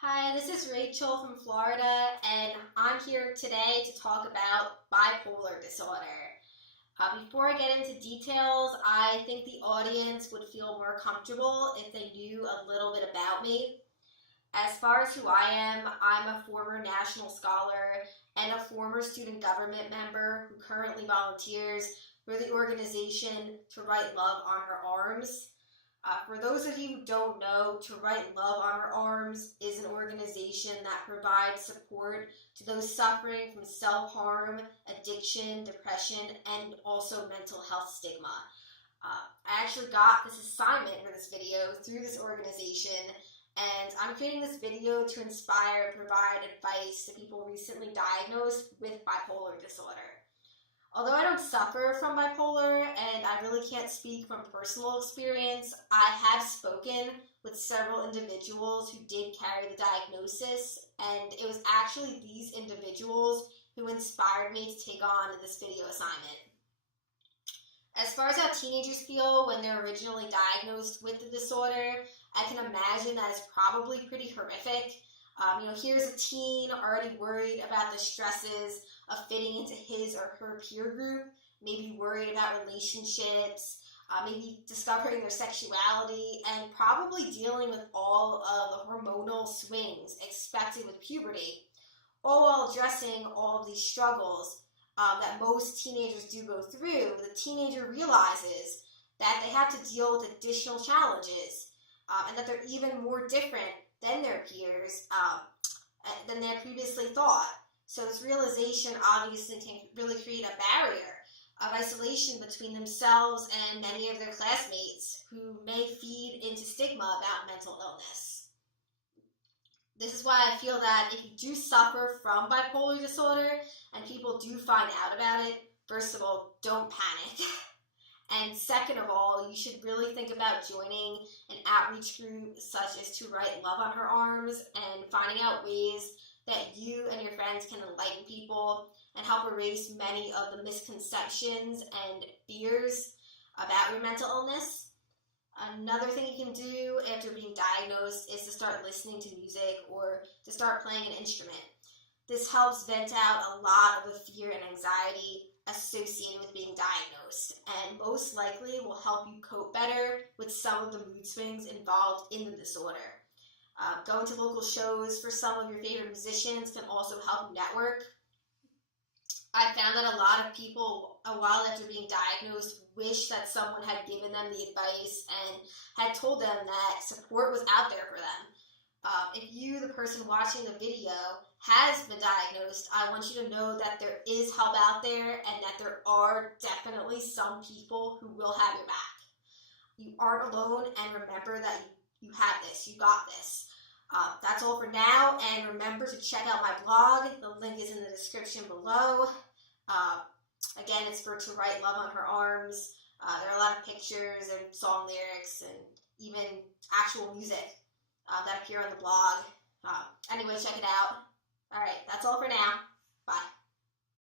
Hi, this is Rachel from Florida, and I'm here today to talk about bipolar disorder. Before I get into details, I think the audience would feel more comfortable if they knew a little bit about me. As far as who I am, I'm a former national scholar and a former student government member who currently volunteers for the organization To Write Love on Her Arms. For those of you who don't know, To Write Love on Her Arms is an organization that provides support to those suffering from self-harm, addiction, depression, and also mental health stigma. I actually got this assignment for this video through this organization, and I'm creating this video to inspire and provide advice to people recently diagnosed with bipolar disorder. Although I don't suffer from bipolar and I really can't speak from personal experience, I have spoken with several individuals who did carry the diagnosis, and it was actually these individuals who inspired me to take on this video assignment. As far as how teenagers feel when they're originally diagnosed with the disorder, I can imagine that it's probably pretty horrific. Here's a teen already worried about the stresses of fitting into his or her peer group, maybe worried about relationships, maybe discovering their sexuality, and probably dealing with all of the hormonal swings expected with puberty, all while addressing all of these struggles that most teenagers do go through. The teenager realizes that they have to deal with additional challenges and that they're even more different than their peers, than they had previously thought. So this realization obviously can really create a barrier of isolation between themselves and many of their classmates who may feed into stigma about mental illness. This is why I feel that if you do suffer from bipolar disorder and people do find out about it, first of all, don't panic. And second of all, you should really think about joining an outreach group such as To Write Love on Her Arms and finding out ways that you and your friends can enlighten people and help erase many of the misconceptions and fears about your mental illness. Another thing you can do after being diagnosed is to start listening to music or to start playing an instrument. This helps vent out a lot of the fear and anxiety associated with being diagnosed, and most likely will help you cope better with some of the mood swings involved in the disorder. Going to local shows for some of your favorite musicians can also help you network. I found that a lot of people, a while after being diagnosed, wish that someone had given them the advice and had told them that support was out there for them. If you, the person watching the video, has been diagnosed, I want you to know that there is help out there and that there are definitely some people who will have your back. You aren't alone, and remember that you have this, you got this. That's all for now, and remember to check out my blog. The link is in the description below. Again, it's for To Write Love on Her Arms. There are a lot of pictures and song lyrics and even actual music that appear on the blog. Anyway, check it out. All right, that's all for now. Bye.